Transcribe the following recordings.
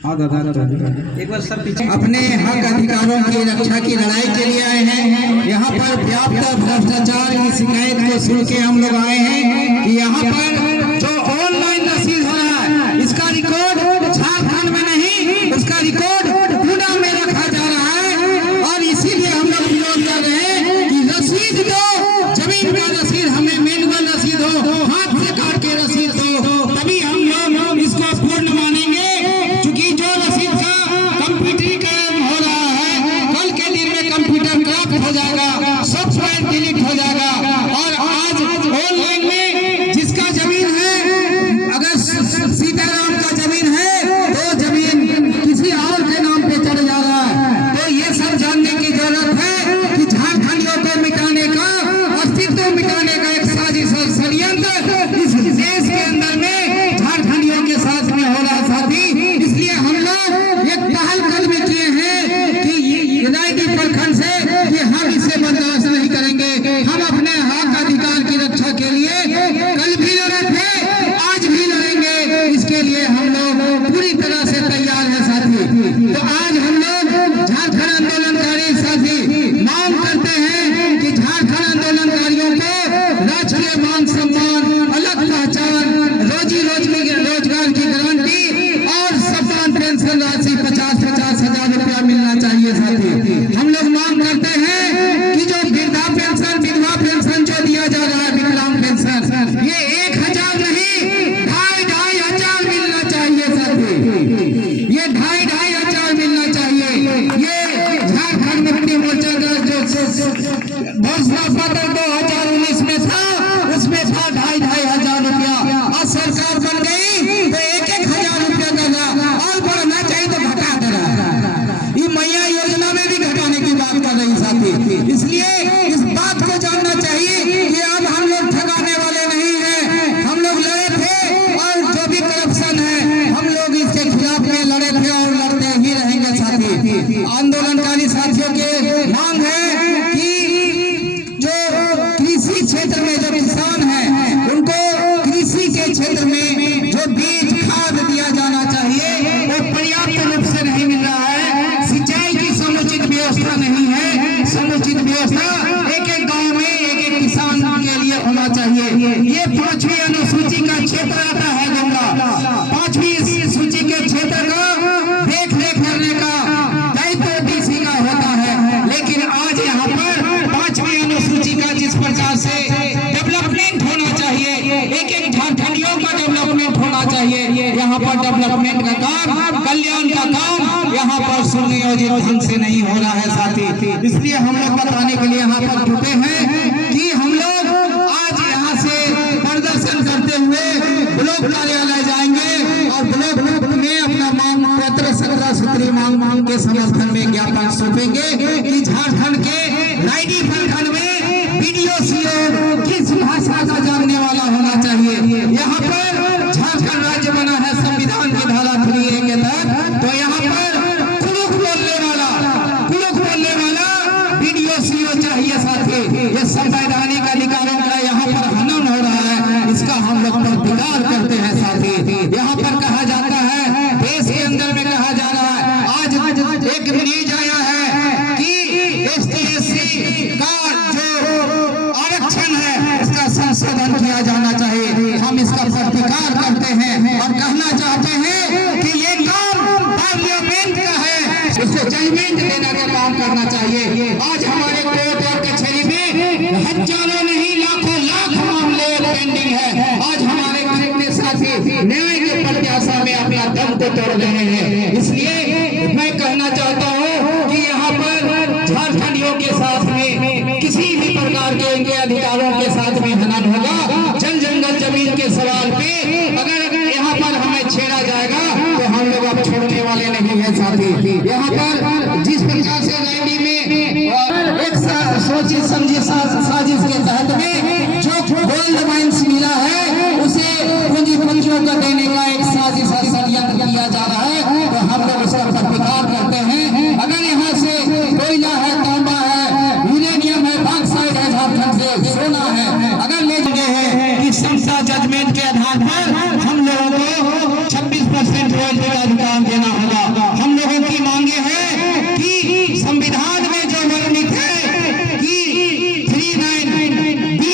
हाँ दादा, एक बार सब पीछे। अपने हक अधिकारों की रक्षा की लड़ाई के लिए आए हैं। यहाँ पर व्याप्त भ्रष्टाचार की शिकायत को सुन के हम लोग आए हैं कि यहाँ पर जो ऑनलाइन रसीद हो रहा है, इसका रिकॉर्ड झारखंड में नहीं, उसका रिकॉर्ड पुणे में रखा जा रहा है। और इसीलिए हम लोग विरोध कर रहे हैं कि रसीद दो, जमीन का रसीद, हमें मैनुअल रसीद हो, हाथ से काट के रसीद दो, तभी हम लोग इसको पूर्ण मानेंगे। क्योंकि जो रसीद का कंप्यूटरीकरण हो रहा है, कल के दिन में कंप्यूटर क्रैश हो जाएगा, सॉफ्टवेयर डिलीट हो जाएगा। और आज ऑनलाइन में जिसका जमीन है, अगर सीताराम का जमीन है तो जमीन किसी और के नाम पे चढ़ जा रहा है। तो ये सब जानने की जरूरत है कि झारखंडियों को मिटाने का, अस्तित्व मिटाने का एक साजिश और षड्यंत्र इस देश के अंदर में झारखंडियों के साथ में हो रहा है साथी। इसलिए हम लोग एक पहल कदमी किए हैं कि रायडी प्रखंड से कि हम इसे बर्दाश्त नहीं करेंगे। हम अपने हक अधिकार की रक्षा के लिए कल भी लड़े थे, आज भी लड़ेंगे। इसके लिए हम लोग पूरी तरह से तैयार हैं साथी। तो आज हम लोग झारखंड आंदोलनकारी साथी मांग करते हैं कि झारखंड आंदोलनकारियों को राष्ट्रीय मान सम्मान, अलग पहचान, रोजगार की गारंटी और सम्मान पेंशन राशि 50-50 हजार रुपया मिलना चाहिए साथी। हम लोग मांग करते हैं कि जो वृद्धा पेंशन, विधवा पेंशन जो दिया जा रहा है, विकलांग पेंशन, ये 1000 नहीं 2,500 मिलना चाहिए साथी। ये 2,500 मिलना चाहिए। ये झारखंड मुक्ति मोर्चा का जो घोषणा पत्र 2019 में था, उसमें था 2,500 रुपया। और सरकार बन गई तो 1,000 रुपया का था, और बढ़ना चाहिए तो घटा दे रहा है। ये मैया योजना में भी घटाने की बात कर रही साथी। इसलिए इस बात को जानना चाहिए कि अब हम लोग ठगाने वाले नहीं हैं। हम लोग लड़े थे और जो भी करप्शन है हम लोग इसके खिलाफ में लड़े थे और लड़ते ही रहेंगे साथी। आंदोलनकारी साथियों के मांग है कि जो कृषि क्षेत्र में जो किसान है, उनको कृषि के क्षेत्र में जो बीज खाद दिया जाना चाहिए वो पर्याप्त रूप से नहीं मिल रहा है। सिंचाई की समुचित व्यवस्था नहीं है। समुचित व्यवस्था एक गांव में एक किसान के लिए होना चाहिए। ये 5वीं अनुसूची का क्षेत्र आता है गंगा। 5वीं सूची के क्षेत्र का देख रेख करने का दायित्व डीसी का होता है। लेकिन आज यहाँ पर 5वीं अनुसूची का जिस प्रकार से डेवलपमेंट होना चाहिए, एक झारखंडियों का डेवलपमेंट होना चाहिए, यहाँ पर डेवलपमेंट का काम, कल्याण का काम यहाँ पर सुनियोजित ढंग से नहीं हो रहा है साथी। इसलिए हम लोग बताने के लिए यहाँ पर जुटे हैं कि हम लोग आज यहाँ से प्रदर्शन करते हुए ब्लॉक कार्यालय जाएंगे और ब्लॉक में अपना मांग पत्र 17 सूत्री मांग के समर्थन में ज्ञापन सौंपेंगे कि झारखंड के रायडी प्रखंड में बीडीओ किस भाषा का जानने वाला होना चाहिए। यहाँ पर झारखंड राज्य बना है संविधान की धारा 3A के तहत, तो यहाँ पर कुलुक बोलने वाला बीडीओ चाहिए साथी। ये संवैधानिक अधिकारों का यहाँ पर हनन हो रहा है, इसका हम लोग प्रतिकार करते हैं साथी। यहाँ पर कहा जाता है, देश के अंदर में कहा जा रहा है, आज एक न्यूज आया है कि ST/SC का जो आरक्षण है उसका संशोधन किया जाना चाहिए। हम इसका प्रतिकार करते हैं और कहना चाहते हैं कि ये काम पार्लियामेंट का है, उसको जजमेंट देने का काम करना चाहिए। आज हमारे कोर्ट और कचहरी में हजारों नहीं लाखों लाख मामले पेंडिंग है। आज हमारे कितने साथी न्याय के प्रत्याशा में अपना दम को तोड़ रहे हैं। इसलिए मैं कहना चाहता हूँ कि यहाँ पर झारखंडियों के साथ में किसी भी प्रकार के इनके अधिकारों के साथ में हनन होगा। जल जंगल जमीन के सवाल पे अगर यहाँ पर हमें छेड़ा जाएगा तो हम लोग अब छोड़ने वाले नहीं है साथी। यहाँ पर जिस प्रकार से रैली में एक सोची समझी साजिश के तहत में जो गोल्ड माइंस मिला है उसे पूंजीपतियों को देने का एक साजिश षड्यंत्र किया जा रहा है, तो हम लोग उसका प्रतिकार करते हैं। अगर यहाँ से कोयला है, तांबा है, यूरेनियम है, बॉक्साइट है, झारखंड से सोना है, अगर ले गए हैं कि समता जजमेंट के आधार पर हम लोगों को संविधान में जो वर्णित है कि 39B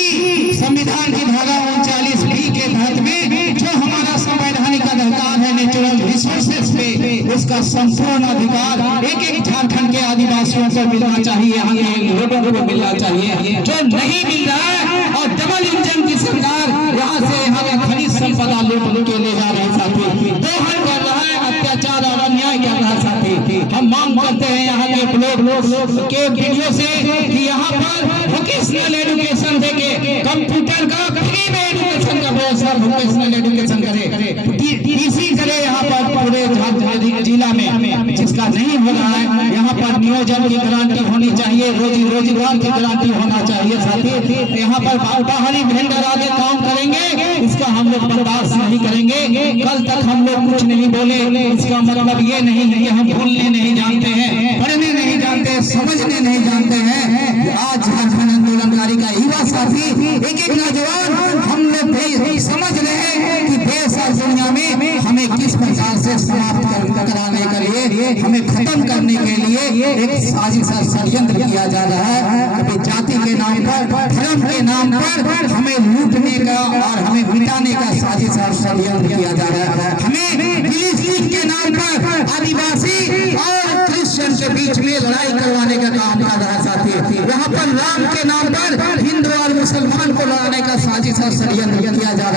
संविधान की धारा 39B के तहत में जो हमारा संवैधानिक अधिकार है नेचुरल रिसोर्सेस पे, उसका संपूर्ण अधिकार एक झारखंड के आदिवासियों को मिलना चाहिए, यहाँ के लोगों को मिलना चाहिए, जो नहीं मिल रहा है। और डबल इंजन की सरकार यहाँ से यहाँ का खनिज संपदा लूट के ले जा रहे साथी, दोहन कर रहा है, अत्याचार और अन्याय कर रहा है साथी। हम मांग करते हैं यहाँ के लोग के वीडियो से कि यहाँ पर वोकेशनल एजुकेशन देके कंप्यूटर का फ्री में एजुकेशन का व्यवस्था वोकेशनल एजुकेशन करे, इसी करे यहाँ पर पूरे जिला में, जिसका नहीं हो रहा है। यहाँ पर नियोजन की गारंटी होनी चाहिए, रोजगार की गारंटी होना चाहिए साथी। यहाँ पर बाहरी वेंडर आगे काम करेंगे, इसका हम लोग बर्दाश्त नहीं करेंगे। कल तक हम लोग कुछ नहीं बोले, इसका मतलब ये नहीं है कि हम बोलने नहीं जानते हैं, पढ़ने नहीं जानते, समझने नहीं जानते हैं। आज झारखंड आंदोलनकारी का युवा साथी एक नौजवान हम लोग समझ रहे हैं कि देश और दुनिया में हमें किस प्रकार से समाप्त कराने के लिए, हमें खत्म करने के लिए एक साजिश और षड्यंत्र किया जा रहा है। कभी जाति के नाम पर, धर्म के नाम पर हमें लूटने का और हमें मिटाने का साजिश और षड्यंत्र किया जा रहा है। हमें रिलीजन के नाम पर आदिवासी और क्रिश्चियन के बीच में लड़ाई करवाने का काम कर रहा है साथी। यहाँ पर राम के नाम पर हिंदू और मुसलमान को लड़ाने का साजिश और षड्यंत्र किया जा रहा है।